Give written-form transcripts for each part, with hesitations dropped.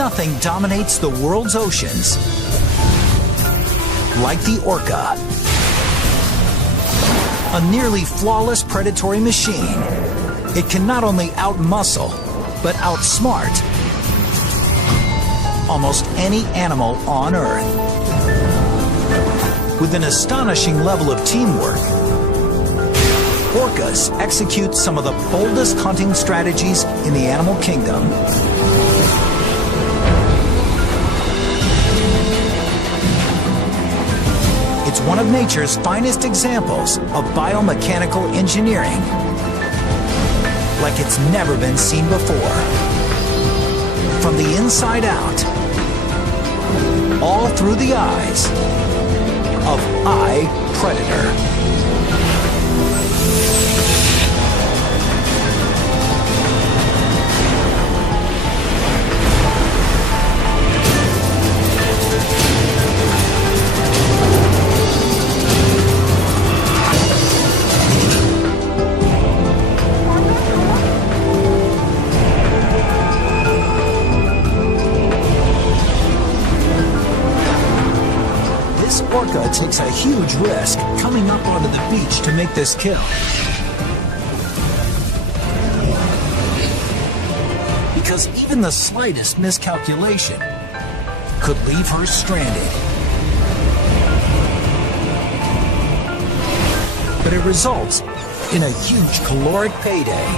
Nothing dominates the world's oceans like the orca. A nearly flawless predatory machine, it can not only outmuscle, but outsmart almost any animal on Earth. With an astonishing level of teamwork, orcas execute some of the boldest hunting strategies in the animal kingdom. It's one of nature's finest examples of biomechanical engineering, like it's never been seen before. From the inside out, all through the eyes of Predator. Orca takes a huge risk coming up onto the beach to make this kill. Because even the slightest miscalculation could leave her stranded. But it results in a huge caloric payday.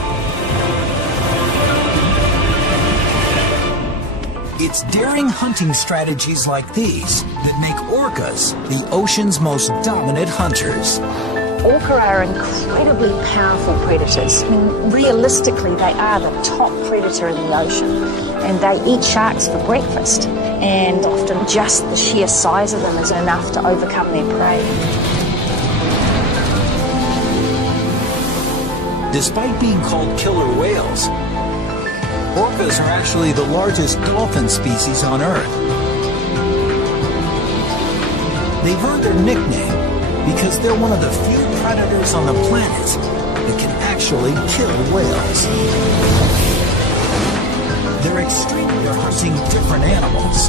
It's daring hunting strategies like these that make orcas the ocean's most dominant hunters. Orca are incredibly powerful predators. I mean, realistically, they are the top predator in the ocean, and they eat sharks for breakfast, and often just the sheer size of them is enough to overcome their prey. Despite being called killer whales, orcas are actually the largest dolphin species on Earth. They've earned their nickname because they're one of the few predators on the planet that can actually kill whales. They're extremely at hunting different animals.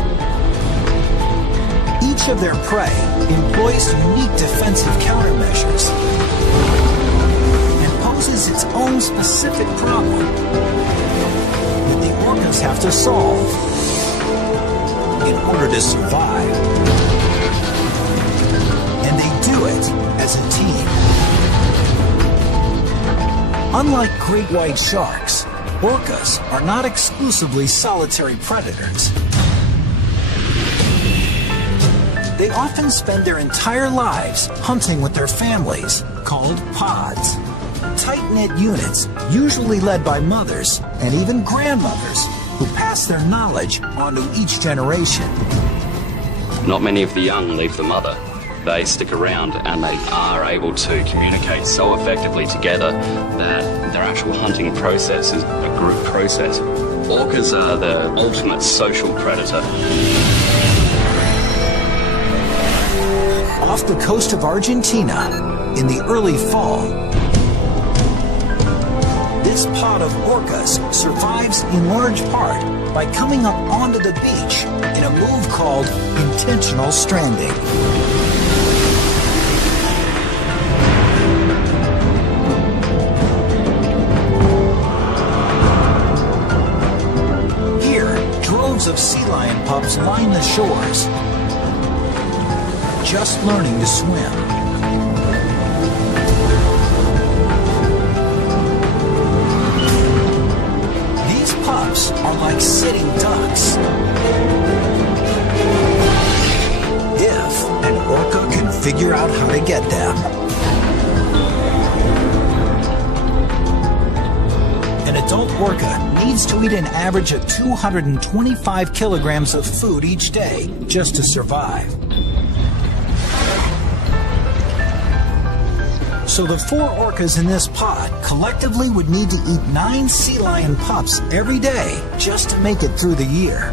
Each of their prey employs unique defensive countermeasures and poses its own specific problem that the orcas have to solve in order to survive. And they do it as a team. Unlike great white sharks, orcas are not exclusively solitary predators. They often spend their entire lives hunting with their families, called pods. Tight-knit units, usually led by mothers and even grandmothers, who pass their knowledge on to each generation. Not many of the young leave the mother. They stick around and they are able to communicate so effectively together that their actual hunting process is a group process. Orcas are the ultimate social predator. Off the coast of Argentina, in the early fall, this pod of orcas survives in large part by coming up onto the beach in a move called intentional stranding. Here, droves of sea lion pups line the shores, just learning to swim. These pups are like sitting ducks. If an orca can figure out how to get them. An adult orca needs to eat an average of 225 kilograms of food each day just to survive. So the 4 orcas in this pod collectively would need to eat 9 sea lion pups every day just to make it through the year.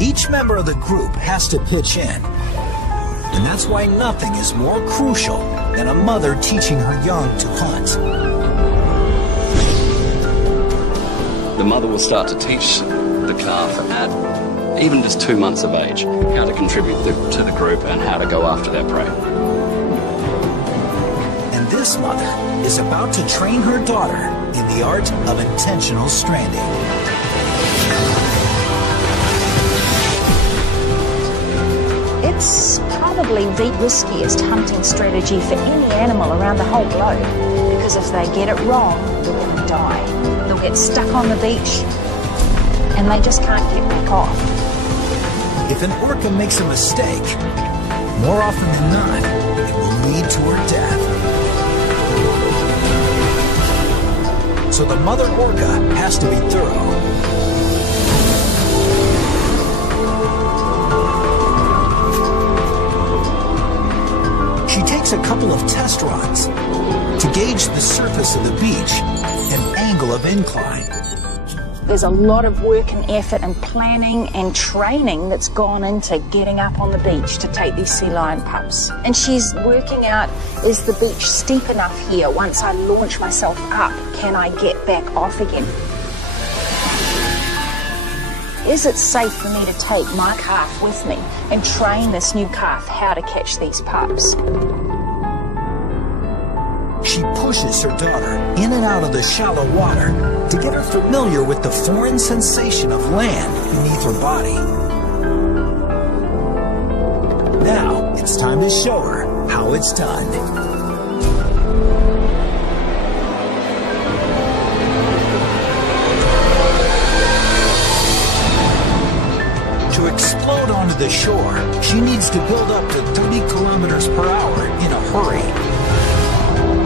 Each member of the group has to pitch in. And that's why nothing is more crucial than a mother teaching her young to hunt. the mother will start to teach the calf at even just 2 months of age how to contribute to the group and how to go after their prey. And this mother is about to train her daughter in the art of intentional stranding. It's probably the riskiest hunting strategy for any animal around the whole globe, because if they get it wrong, they're going to die. They'll get stuck on the beach and they just can't get back off. If an orca makes a mistake, more often than not, it will lead to her death. So the mother orca has to be thorough. She takes a couple of test runs to gauge the surface of the beach and angle of incline. There's a lot of work and effort and planning and training that's gone into getting up on the beach to take these sea lion pups. And she's working out, is the beach steep enough here? Once I launch myself up, can I get back off again? Is it safe for me to take my calf with me and train this new calf how to catch these pups? She pushes her daughter in and out of the shallow water to get her familiar with the foreign sensation of land beneath her body. Now it's time to show her how it's done. To explode onto the shore, she needs to build up to 30 kilometers per hour in a hurry.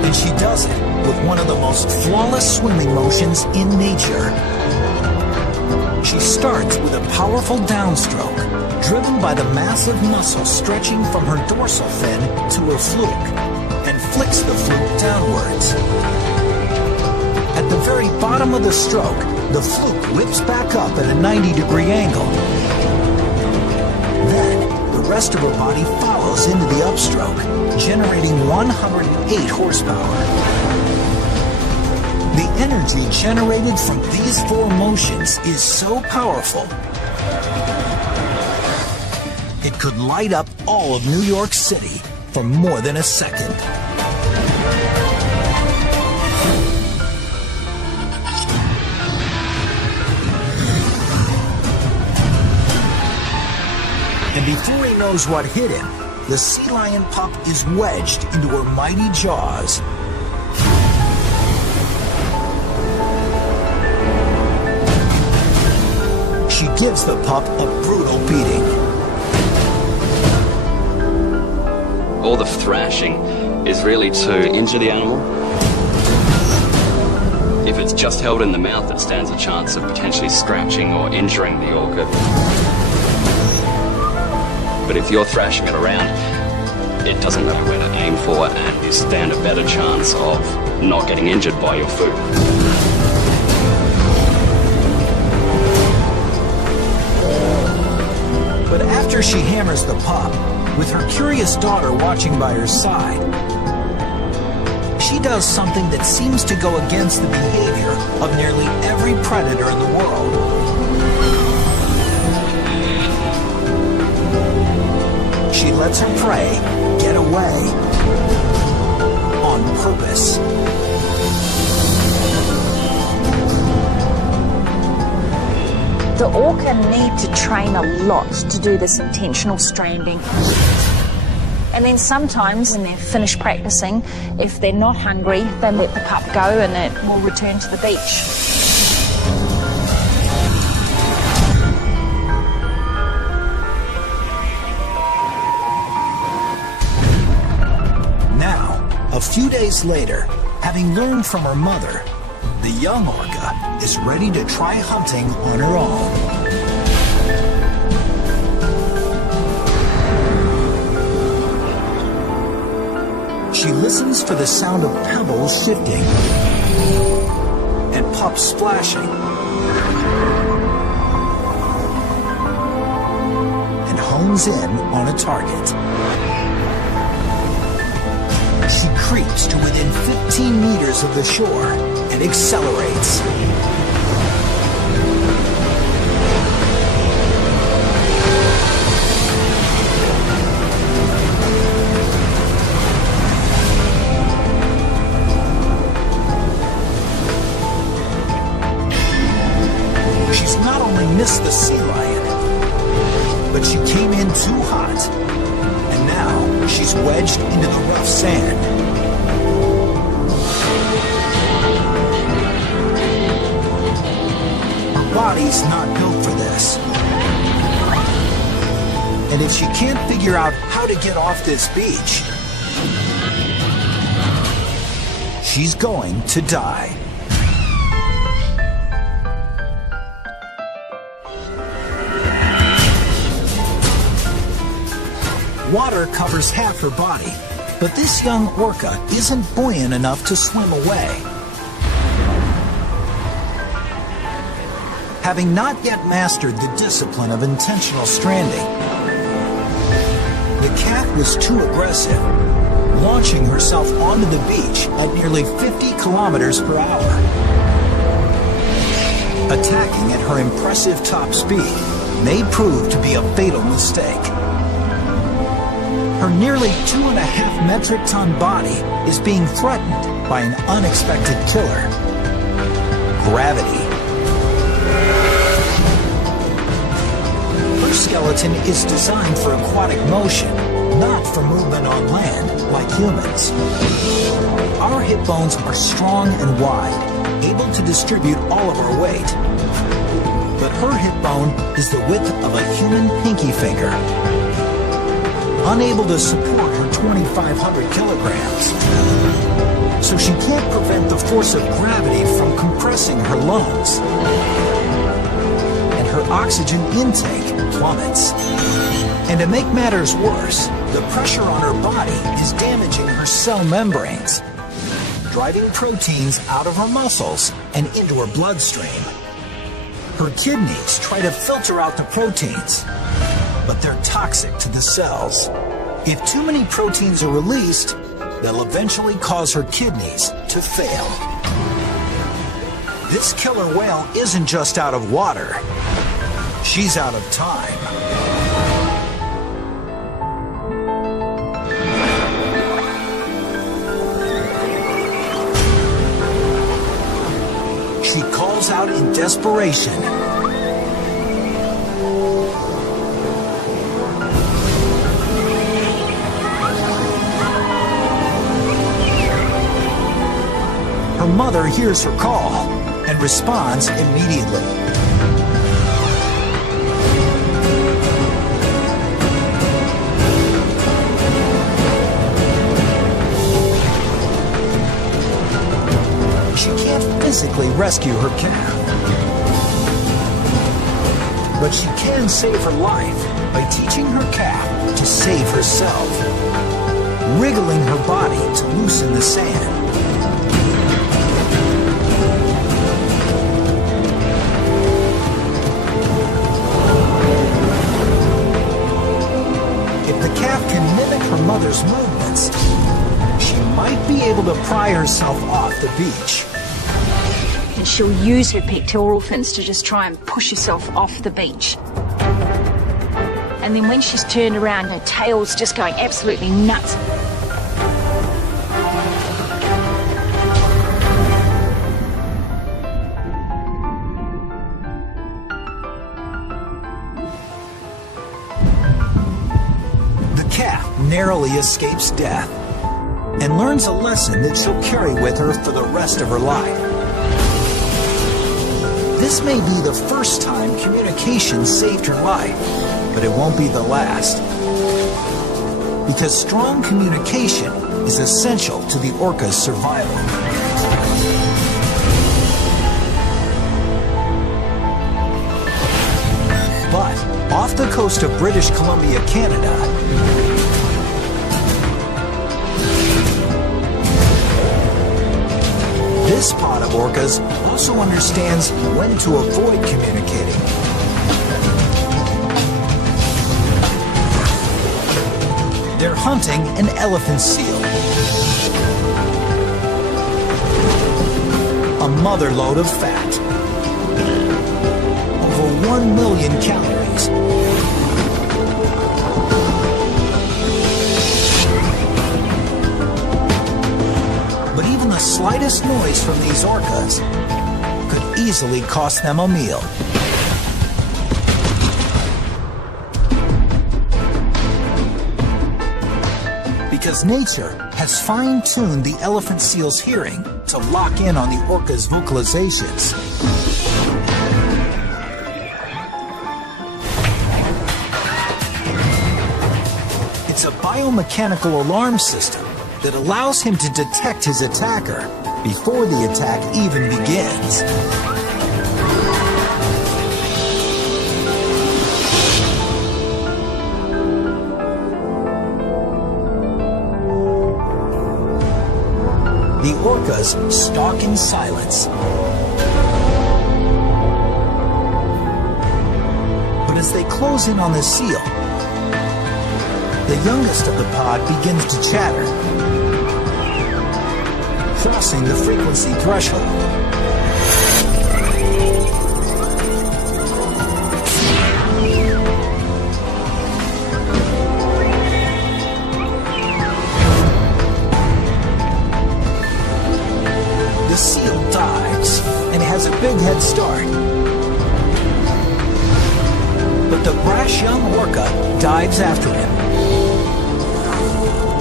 And she does it with one of the most flawless swimming motions in nature. She starts with a powerful downstroke, driven by the massive muscle stretching from her dorsal fin to her fluke, and flicks the fluke downwards. At the very bottom of the stroke, the fluke whips back up at a 90-degree angle. Then, the rest of her body follows into the upstroke, generating 108 horsepower. The energy generated from these four motions is so powerful, it could light up all of New York City for more than a second. And before he knows what hit him, the sea lion pup is wedged into her mighty jaws. She gives the pup a brutal beating. All the thrashing is really to injure the animal. If it's just held in the mouth, it stands a chance of potentially scratching or injuring the orca. But if you're thrashing it around, it doesn't know where to aim for, and you stand a better chance of not getting injured by your food. But after she hammers the pup, with her curious daughter watching by her side, she does something that seems to go against the behavior of nearly every predator in the world. She lets her prey get away on purpose. The orca need to train a lot to do this intentional stranding. And then sometimes when they're finished practicing, if they're not hungry, they let the pup go and it will return to the beach. Now, a few days later, having learned from her mother, the young orca is ready to try hunting on her own. She listens for the sound of pebbles shifting and pups splashing, and hones in on a target. She creeps to within 15 meters of the shore and accelerates. She's not only missed the sea lion, but she came in too hot, and now she's wedged into the rough sand. Her body's not built for this. And if she can't figure out how to get off this beach, she's going to die. Water covers half her body, but this young orca isn't buoyant enough to swim away. Having not yet mastered the discipline of intentional stranding, the cat was too aggressive, launching herself onto the beach at nearly 50 kilometers per hour. Attacking at her impressive top speed may prove to be a fatal mistake. Her nearly 2.5 metric ton body is being threatened by an unexpected killer: gravity. Her skeleton is designed for aquatic motion, not for movement on land like humans. Our hip bones are strong and wide, able to distribute all of our weight. But her hip bone is the width of a human pinky finger, unable to support her 2,500 kilograms. So she can't prevent the force of gravity from compressing her lungs. And her oxygen intake plummets. And to make matters worse, the pressure on her body is damaging her cell membranes, driving proteins out of her muscles and into her bloodstream. Her kidneys try to filter out the proteins, but they're toxic to the cells. If too many proteins are released, they'll eventually cause her kidneys to fail. This killer whale isn't just out of water, she's out of time. She calls out in desperation. Her mother hears her call and responds immediately. She can't physically rescue her calf, but she can save her life by teaching her calf to save herself, wriggling her body to loosen the sand. Her mother's movements, she might be able to pry herself off the beach. And she'll use her pectoral fins to just try and push herself off the beach. And then when she's turned around, her tail's just going absolutely nuts. Narrowly escapes death and learns a lesson that she'll carry with her for the rest of her life. This may be the first time communication saved her life, but it won't be the last. Because strong communication is essential to the orca's survival. But off the coast of British Columbia, Canada, this pod of orcas also understands when to avoid communicating. They're hunting an elephant seal, a mother lode of fat. 1 million calories. But even the slightest noise from these orcas could easily cost them a meal. Because nature has fine-tuned the elephant seal's hearing to lock in on the orca's vocalizations. It's a biomechanical alarm system that allows him to detect his attacker before the attack even begins. The orcas stalk in silence. But as they close in on the seal, the youngest of the pod begins to chatter, crossing the frequency threshold. The seal dives and has a big head start. But the brash young orca dives after him.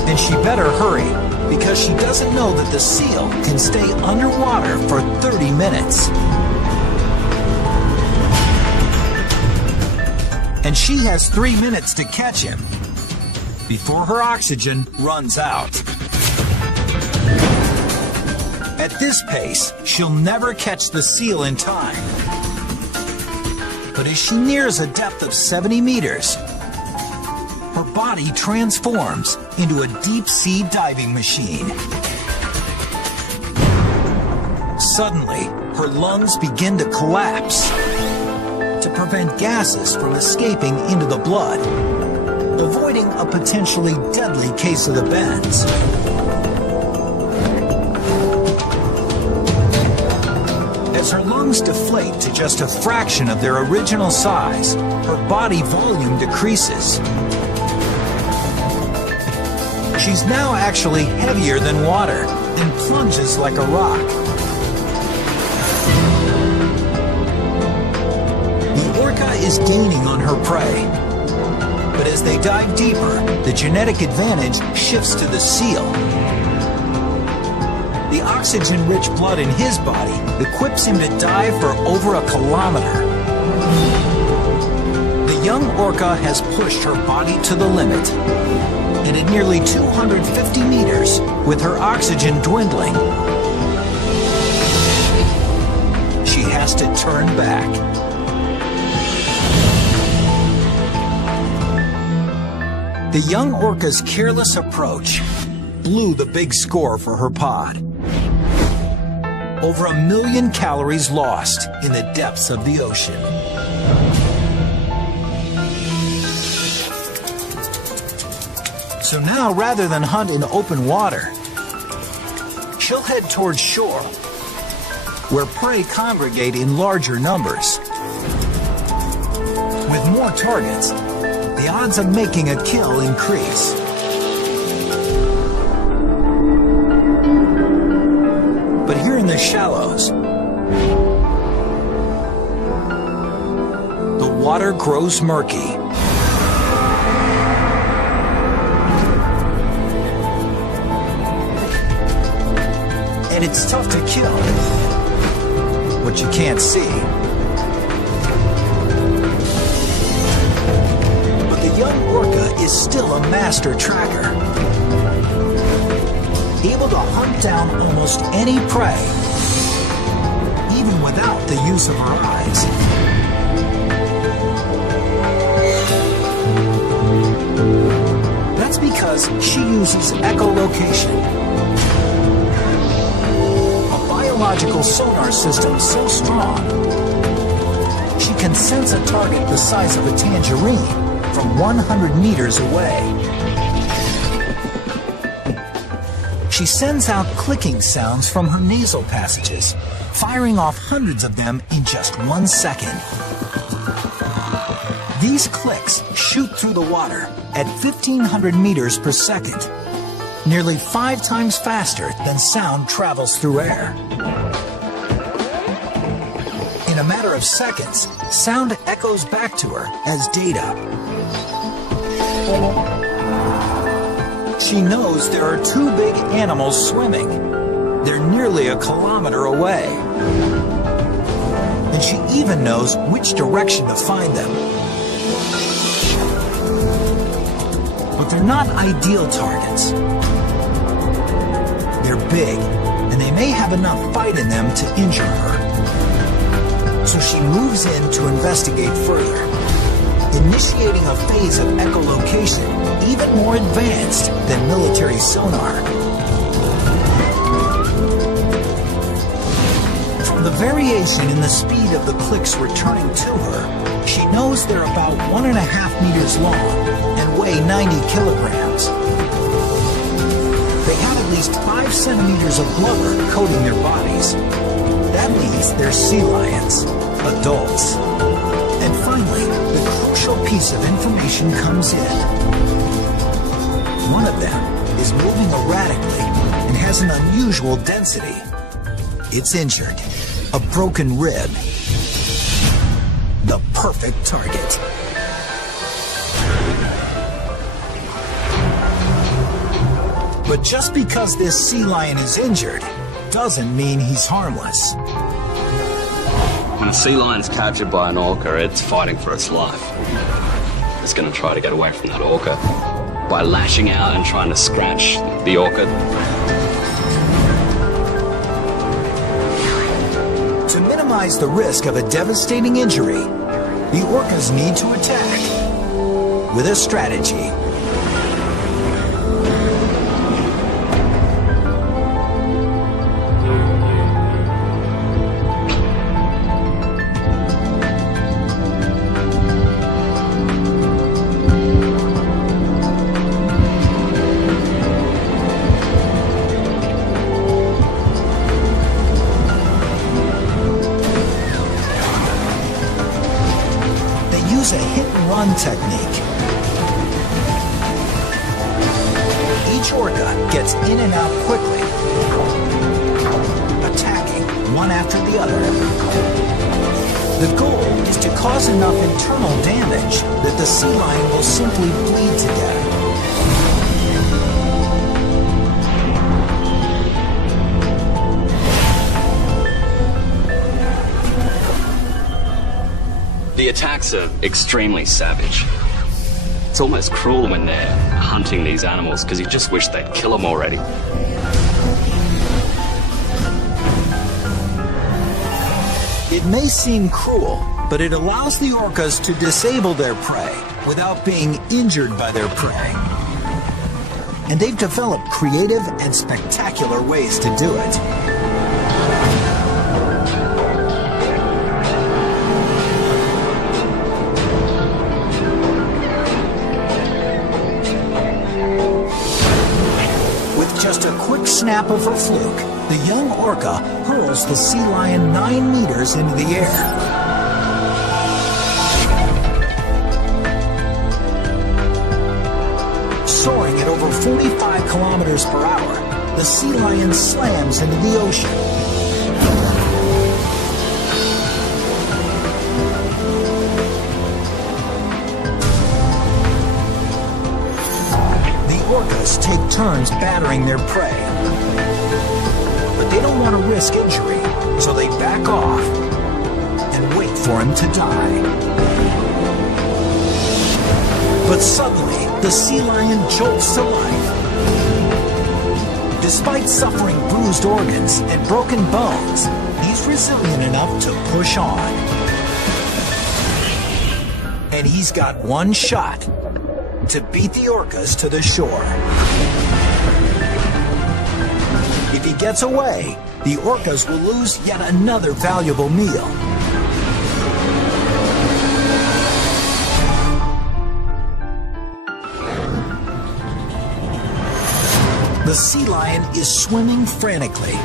And she better hurry, because she doesn't know that the seal can stay underwater for 30 minutes. And she has 3 minutes to catch him before her oxygen runs out. At this pace, she'll never catch the seal in time. But as she nears a depth of 70 meters, her body transforms into a deep-sea diving machine. Suddenly, her lungs begin to collapse to prevent gases from escaping into the blood, avoiding a potentially deadly case of the bends. As her lungs deflate to just a fraction of their original size, her body volume decreases. She's now actually heavier than water and plunges like a rock. The orca is gaining on her prey. But as they dive deeper, the genetic advantage shifts to the seal. The oxygen-rich blood in his body equips him to dive for over a kilometer. The young orca has pushed her body to the limit. And at nearly 250 meters, with her oxygen dwindling, she has to turn back. The young orca's careless approach blew the big score for her pod. Over 1 million calories lost in the depths of the ocean. So now, rather than hunt in open water, she'll head towards shore, where prey congregate in larger numbers. With more targets, the odds of making a kill increase. But here in the shallows, the water grows murky. And it's tough to kill what you can't see. But the young orca is still a master tracker, able to hunt down almost any prey, even without the use of her eyes. That's because she uses echolocation, biological sonar system so strong, she can sense a target the size of a tangerine from 100 meters away. She sends out clicking sounds from her nasal passages, firing off hundreds of them in just 1 second. These clicks shoot through the water at 1,500 meters per second, nearly 5 times faster than sound travels through air. In a matter of seconds, sound echoes back to her as data. She knows there are 2 big animals swimming. They're nearly a kilometer away. And she even knows which direction to find them. But they're not ideal targets. They're big, and they may have enough fight in them to injure her. So she moves in to investigate further, initiating a phase of echolocation even more advanced than military sonar. From the variation in the speed of the clicks returning to her, she knows they're about 1.5 meters long and weigh 90 kilograms. They have at least 5 centimeters of blubber coating their bodies. That means they're sea lions, adults. And finally, the crucial piece of information comes in. One of them is moving erratically and has an unusual density. It's injured, a broken rib. The perfect target. But just because this sea lion is injured doesn't mean he's harmless. When a sea lion's captured by an orca, it's fighting for its life. It's going to try to get away from that orca by lashing out and trying to scratch the orca. To minimize the risk of a devastating injury, the orcas need to attack with a strategy. Use a hit-and-run technique. Each orca gets in and out quickly, attacking one after the other. The goal is to cause enough internal damage that the sea lion will simply bleed to death. The attacks are extremely savage. It's almost cruel when they're hunting these animals because you just wish they'd kill them already. It may seem cruel, but it allows the orcas to disable their prey without being injured by their prey. And they've developed creative and spectacular ways to do it. Just a quick snap of her fluke, the young orca hurls the sea lion 9 meters into the air. Soaring at over 45 kilometers per hour, the sea lion slams into the ocean. Orcas take turns battering their prey. But they don't want to risk injury, so they back off and wait for him to die. But suddenly, the sea lion jolts to life. Despite suffering bruised organs and broken bones, he's resilient enough to push on. And he's got one shot to beat the orcas to the shore. If he gets away, the orcas will lose yet another valuable meal. The sea lion is swimming frantically.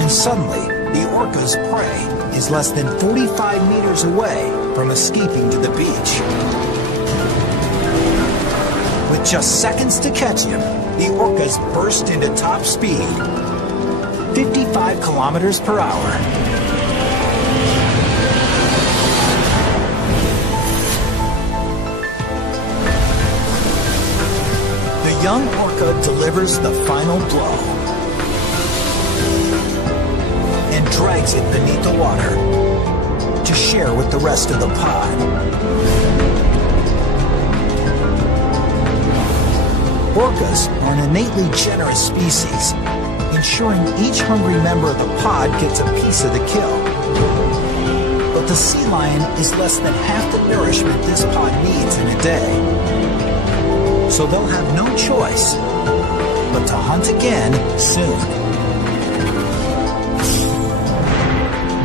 And suddenly, the orca's prey is less than 45 meters away from escaping to the beach. With just seconds to catch him, the orcas burst into top speed, 55 kilometers per hour. The young orca delivers the final blow and drags it beneath the water to share with the rest of the pod. Orcas are an innately generous species, ensuring each hungry member of the pod gets a piece of the kill. But the sea lion is less than half the nourishment this pod needs in a day. So they'll have no choice but to hunt again soon.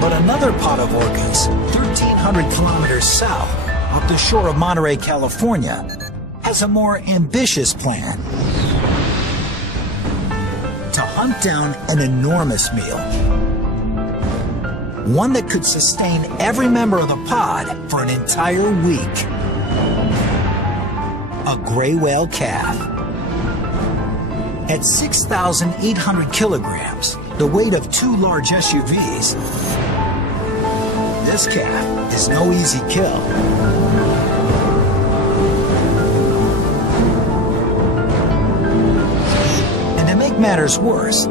But another pod of orcas, 1,300 kilometers south, off the shore of Monterey, California, has a more ambitious plan: to hunt down an enormous meal. One that could sustain every member of the pod for an entire week. A gray whale calf. At 6,800 kilograms, the weight of 2 large SUVs, this calf is no easy kill. And to make matters worse,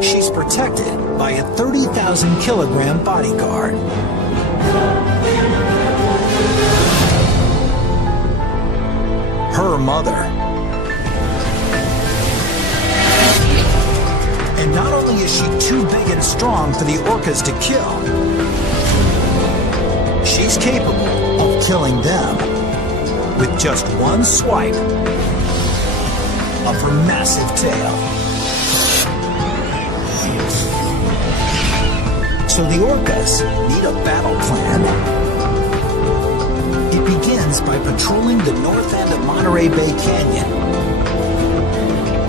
she's protected by a 30,000 kilogram bodyguard. Her mother. And not only is she too big and strong for the orcas to kill, she's capable of killing them with just one swipe of her massive tail. So the orcas need a battle plan. It begins by patrolling the north end of Monterey Bay Canyon,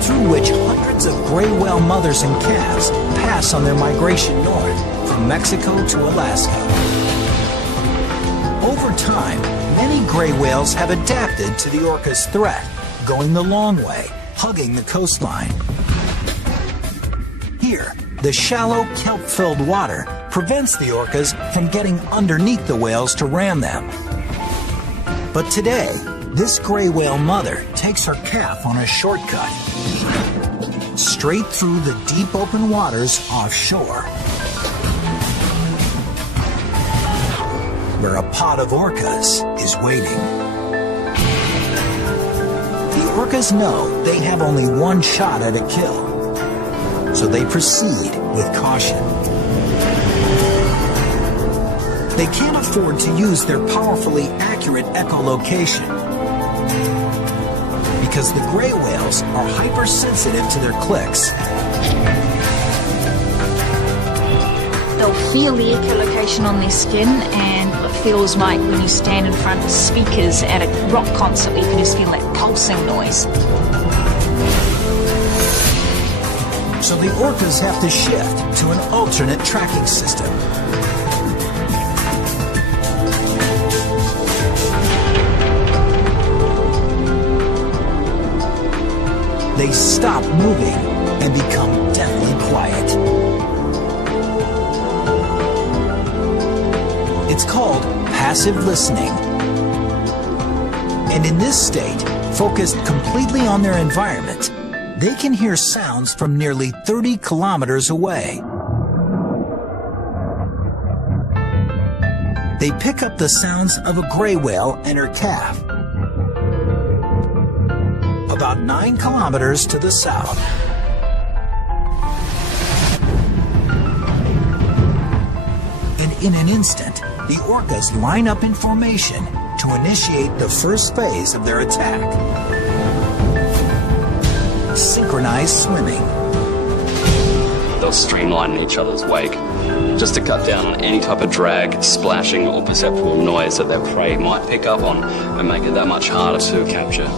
through which hundreds of gray whale mothers and calves pass on their migration north from Mexico to Alaska. Over time, many gray whales have adapted to the orca's threat, going the long way, hugging the coastline. Here, the shallow, kelp-filled water prevents the orcas from getting underneath the whales to ram them. But today, this gray whale mother takes her calf on a shortcut, straight through the deep open waters offshore, where a pod of orcas is waiting. The orcas know they have only one shot at a kill, so they proceed with caution. They can't afford to use their powerfully accurate echolocation, because the gray whales are hypersensitive to their clicks. They'll feel the echolocation on their skin, and it feels like when you stand in front of speakers at a rock concert, you can just feel that pulsing noise. So the orcas have to shift to an alternate tracking system. They stop moving and become deathly quiet. It's called passive listening. And in this state, focused completely on their environment, they can hear sounds from nearly 30 kilometers away. They pick up the sounds of a gray whale and her calf, about 9 kilometers to the south. And in an instant, the orcas line up in formation to initiate the first phase of their attack: synchronized swimming. They'll streamline in each other's wake, just to cut down on any type of drag, splashing, or perceptible noise that their prey might pick up on and make it that much harder to capture.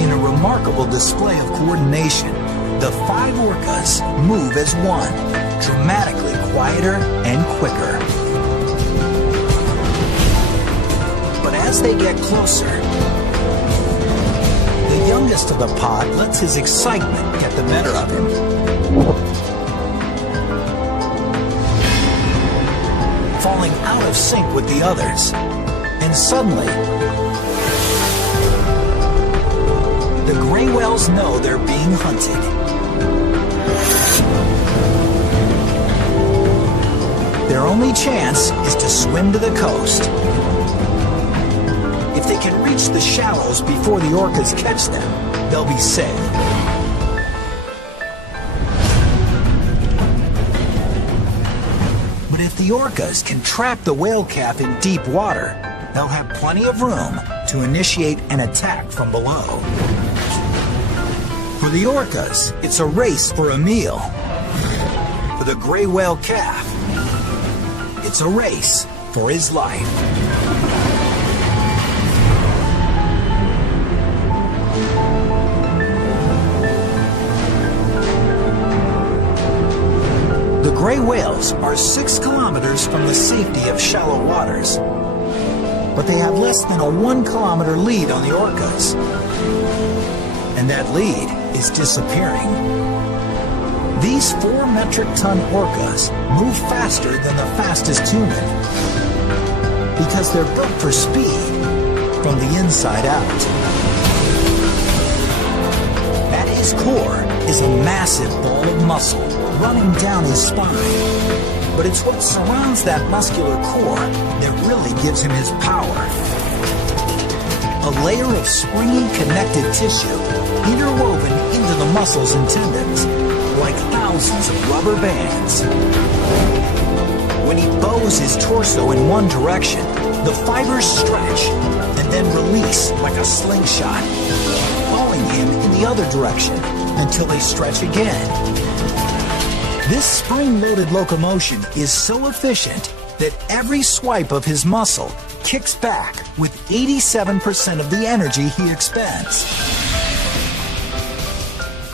In a remarkable display of coordination, the 5 orcas move as one, dramatically quieter and quicker. as they get closer, the youngest of the pod lets his excitement get the better of him. Falling out of sync with the others, and suddenly, the gray whales know they're being hunted. Their only chance is to swim to the coast. If they can reach the shallows before the orcas catch them, they'll be safe. But if the orcas can trap the whale calf in deep water, they'll have plenty of room to initiate an attack from below. For the orcas, it's a race for a meal. For the gray whale calf, it's a race for his life. The gray whales are 6 kilometers from the safety of shallow waters, but they have less than a 1 kilometer lead on the orcas. And that lead is disappearing. These 4 metric ton orcas move faster than the fastest human because they're built for speed from the inside out. At his core is a massive ball of muscle running down his spine. But it's what surrounds that muscular core that really gives him his power. A layer of springy connective tissue interwoven into the muscles and tendons, like thousands of rubber bands. When he bows his torso in one direction, the fibers stretch and then release like a slingshot, pulling him in the other direction until they stretch again. This spring-loaded locomotion is so efficient that every swipe of his muscle kicks back with 87% of the energy he expends.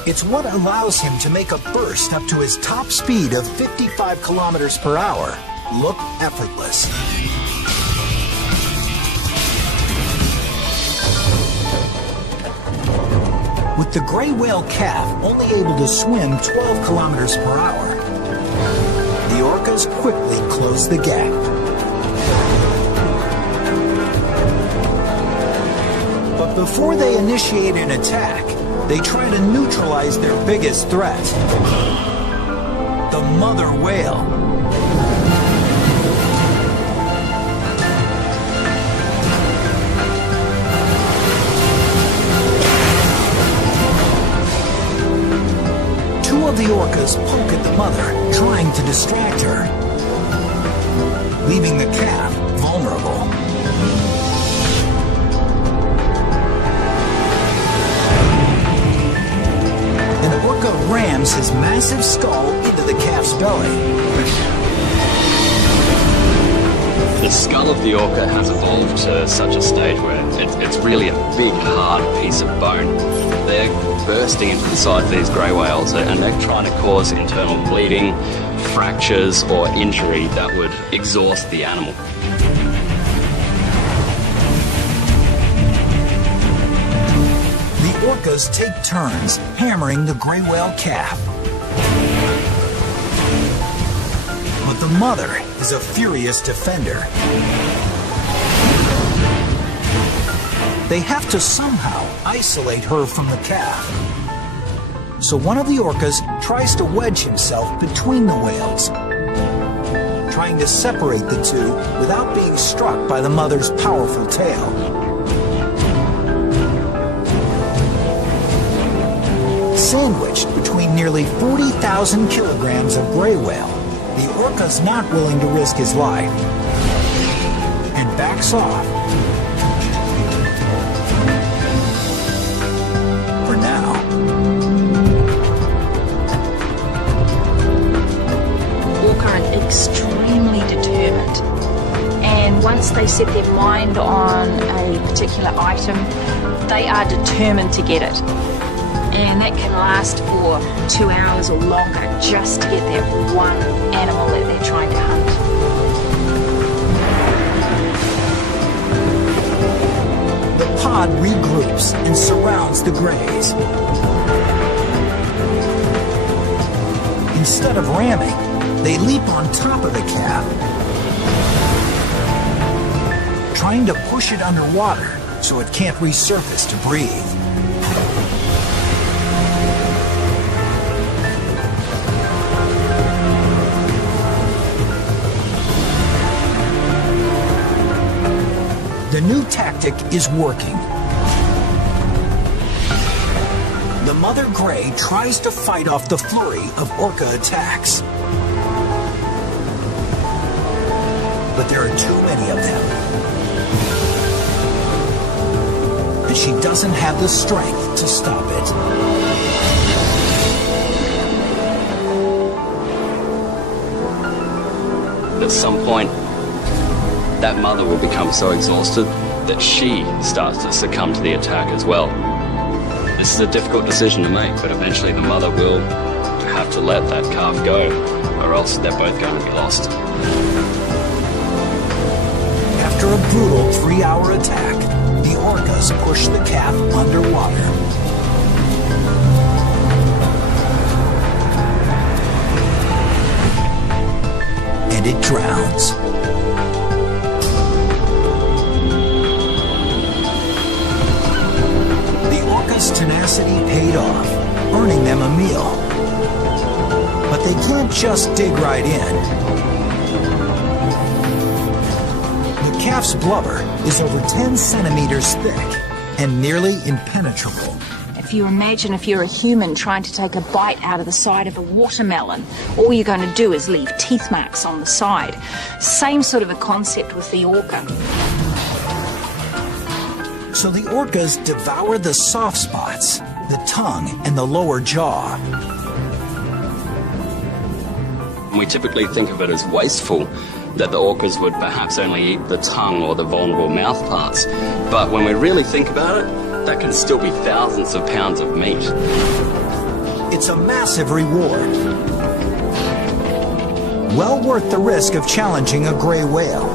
It's what allows him to make a burst up to his top speed of 55 kilometers per hour look effortless. With the gray whale calf only able to swim 12 kilometers per hour, the orcas quickly close the gap. But before they initiate an attack, they try to neutralize their biggest threat, the mother whale. Two of the orcas poke at the mother, trying to distract her, leaving the calf vulnerable. An orca rams his massive skull into the calf's belly. The skull of the orca has evolved to such a stage where it's really a big, hard piece of bone. They're bursting into the side of these grey whales and they're trying to cause internal bleeding, fractures or injury that would exhaust the animal. The orcas take turns hammering the gray whale calf. But the mother is a furious defender. They have to somehow isolate her from the calf. So one of the orcas tries to wedge himself between the whales, trying to separate the two without being struck by the mother's powerful tail. Sandwiched between nearly 40,000 kilograms of gray whale, the orca's not willing to risk his life and backs off. For now. Orca are extremely determined, and once they set their mind on a particular item, they are determined to get it. And that can last for 2 hours or longer just to get that one animal that they're trying to hunt. pod regroups and surrounds the greys. Instead of ramming, they leap on top of the calf, trying to push it underwater so it can't resurface to breathe. The new tactic is working. The mother gray tries to fight off the flurry of orca attacks. But there are too many of them. And she doesn't have the strength to stop it. At some point, that mother will become so exhausted that she starts to succumb to the attack as well. This is a difficult decision to make, but eventually the mother will have to let that calf go, or else they're both going to be lost. After a brutal 3-hour attack, the orcas push the calf underwater. And it drowns. Tenacity paid off, earning them a meal. But they can't just dig right in. The calf's blubber is over 10 centimeters thick and nearly impenetrable. If you imagine if you're a human trying to take a bite out of the side of a watermelon, all you're going to do is leave teeth marks on the side. Same sort of a concept with the orca. So the orcas devour the soft spots, the tongue, and the lower jaw. We typically think of it as wasteful, that the orcas would perhaps only eat the tongue or the vulnerable mouth parts. But when we really think about it, that can still be thousands of pounds of meat. It's a massive reward. Well worth the risk of challenging a gray whale.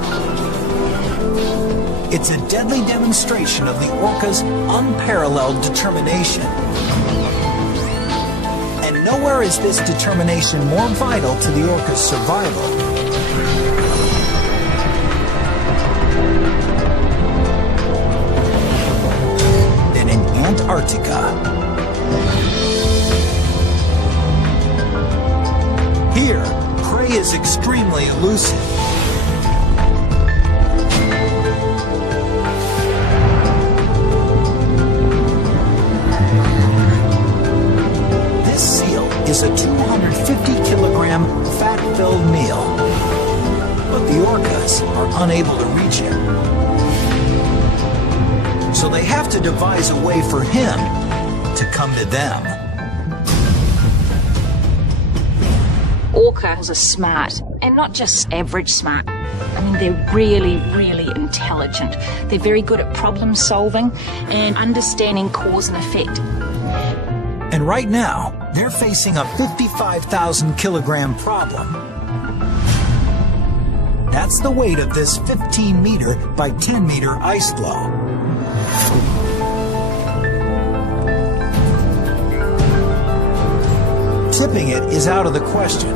It's a deadly demonstration of the orca's unparalleled determination. And nowhere is this determination more vital to the orca's survival than in Antarctica. Here, prey is extremely elusive. Is a 250-kilogram fat-filled meal, but the orcas are unable to reach him. So they have to devise a way for him to come to them. Orcas are smart, and not just average smart. I mean, they're really, really intelligent. They're very good at problem solving and understanding cause and effect. And right now, they're facing a 55,000-kilogram problem. That's the weight of this 15-meter by 10-meter ice floe. Tipping it is out of the question.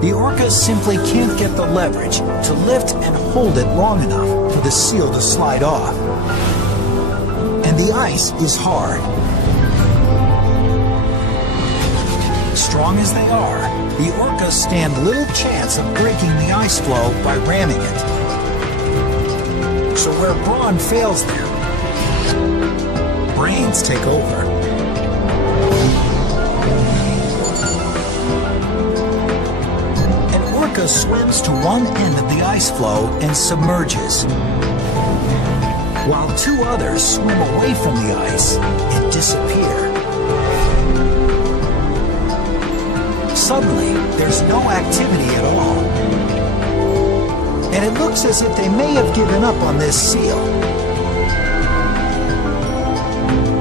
The orcas simply can't get the leverage to lift and hold it long enough for the seal to slide off. And the ice is hard. Strong as they are, the orcas stand little chance of breaking the ice floe by ramming it. So where brawn fails them, brains take over. An orca swims to one end of the ice floe and submerges, while two others swim away from the ice and disappear. Suddenly, there's no activity at all. And it looks as if they may have given up on this seal.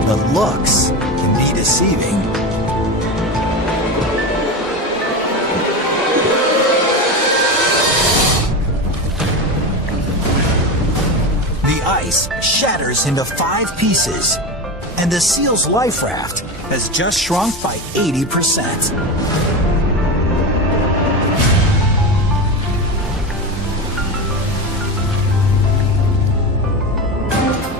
The looks can be deceiving. The ice shatters into 5 pieces, and the seal's life raft has just shrunk by 80%.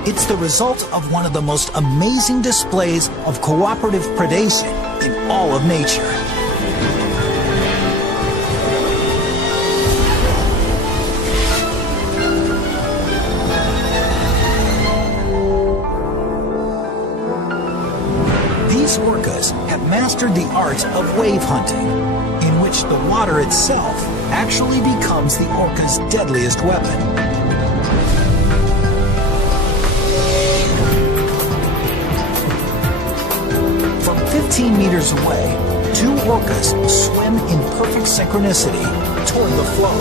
It's the result of one of the most amazing displays of cooperative predation in all of nature. These orcas have mastered the art of wave hunting, in which the water itself actually becomes the orca's deadliest weapon. From 15 meters away, 2 orcas swim in perfect synchronicity toward the flow.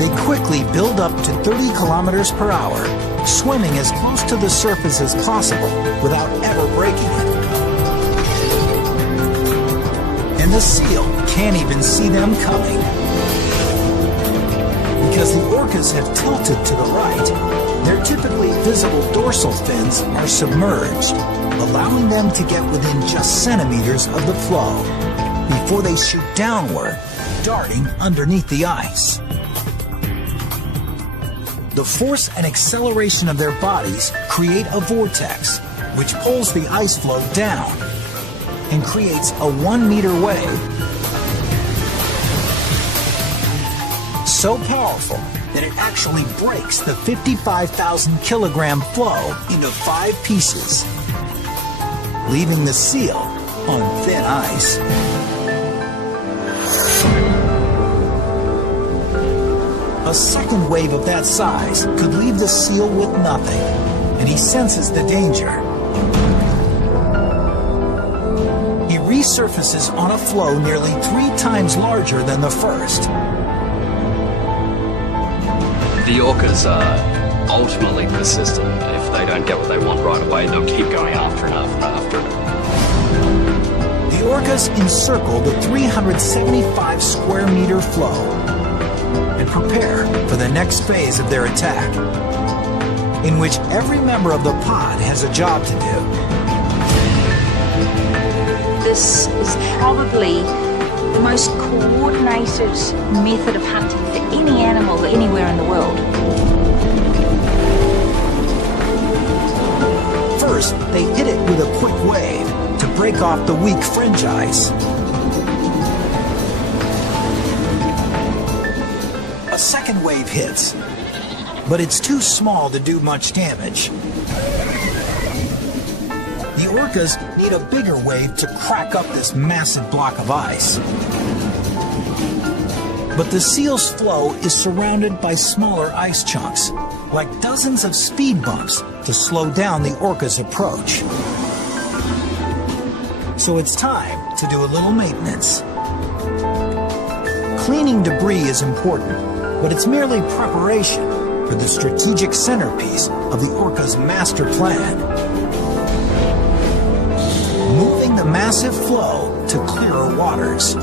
They quickly build up to 30 kilometers per hour, swimming as close to the surface as possible without ever breaking it. And the seal can't even see them coming. Because the orcas have tilted to the right, their typically visible dorsal fins are submerged, allowing them to get within just centimeters of the flow before they shoot downward, darting underneath the ice. The force and acceleration of their bodies create a vortex, which pulls the ice floe down and creates a 1-meter wave. So powerful that it actually breaks the 55,000 kilogram floe into 5 pieces, leaving the seal on thin ice. A second wave of that size could leave the seal with nothing, and he senses the danger. He resurfaces on a floe nearly 3 times larger than the first. The orcas are ultimately persistent. If they don't get what they want right away, they'll keep going after and after and after it. The orcas encircle the 375 square meter floe and prepare for the next phase of their attack, in which every member of the pod has a job to do. This is probably the most coordinated method of hunting for any animal anywhere in the world. First, they hit it with a quick wave to break off the weak fringe ice. A second wave hits, but it's too small to do much damage. The orcas need a bigger wave to crack up this massive block of ice. But the seal's flow is surrounded by smaller ice chunks, like dozens of speed bumps to slow down the orca's approach. So it's time to do a little maintenance. Cleaning debris is important, but it's merely preparation for the strategic centerpiece of the orca's master plan. Moving the massive flow to clearer waters.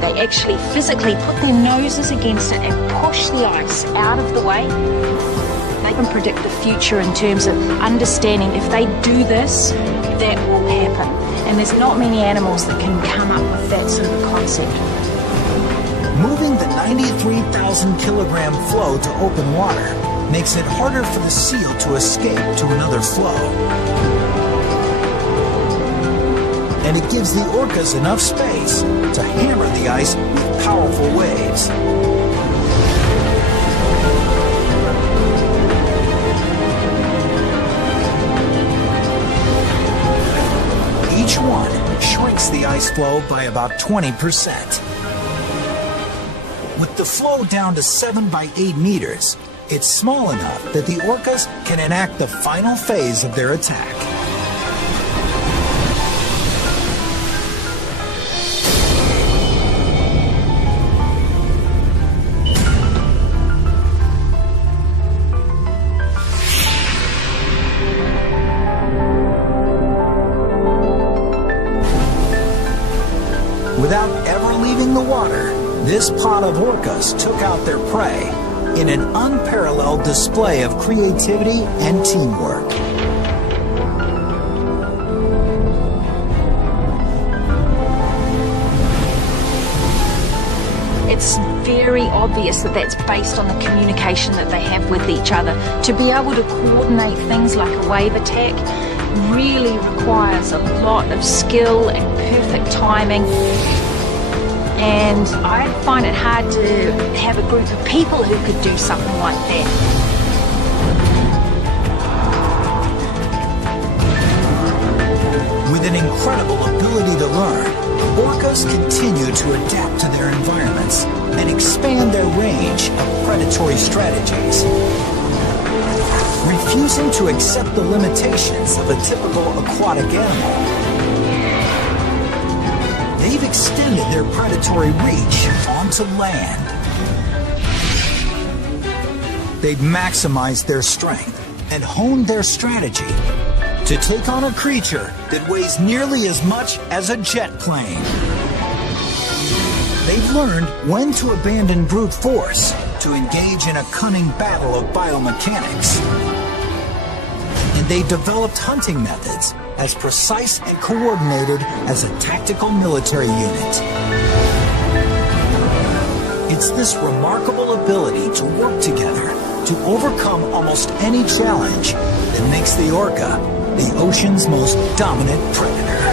They actually physically put their noses against it and push the ice out of the way. They can predict the future in terms of understanding if they do this, that will happen. And there's not many animals that can come up with that sort of concept. Moving the 93,000 kilogram flow to open water makes it harder for the seal to escape to another flow. And it gives the orcas enough space to hammer the ice with powerful waves. Each one shrinks the ice flow by about 20%. With the flow down to 7 by 8 meters, it's small enough that the orcas can enact the final phase of their attack. This pod of orcas took out their prey in an unparalleled display of creativity and teamwork. It's very obvious that that's based on the communication that they have with each other. To be able to coordinate things like a wave attack really requires a lot of skill and perfect timing. And I find it hard to have a group of people who could do something like that. With an incredible ability to learn, orcas continue to adapt to their environments and expand their range of predatory strategies. Refusing to accept the limitations of a typical aquatic animal, they've extended their predatory reach onto land. They've maximized their strength and honed their strategy to take on a creature that weighs nearly as much as a jet plane. They've learned when to abandon brute force to engage in a cunning battle of biomechanics. And they developed hunting methods as precise and coordinated as a tactical military unit. It's this remarkable ability to work together to overcome almost any challenge that makes the orca the ocean's most dominant predator.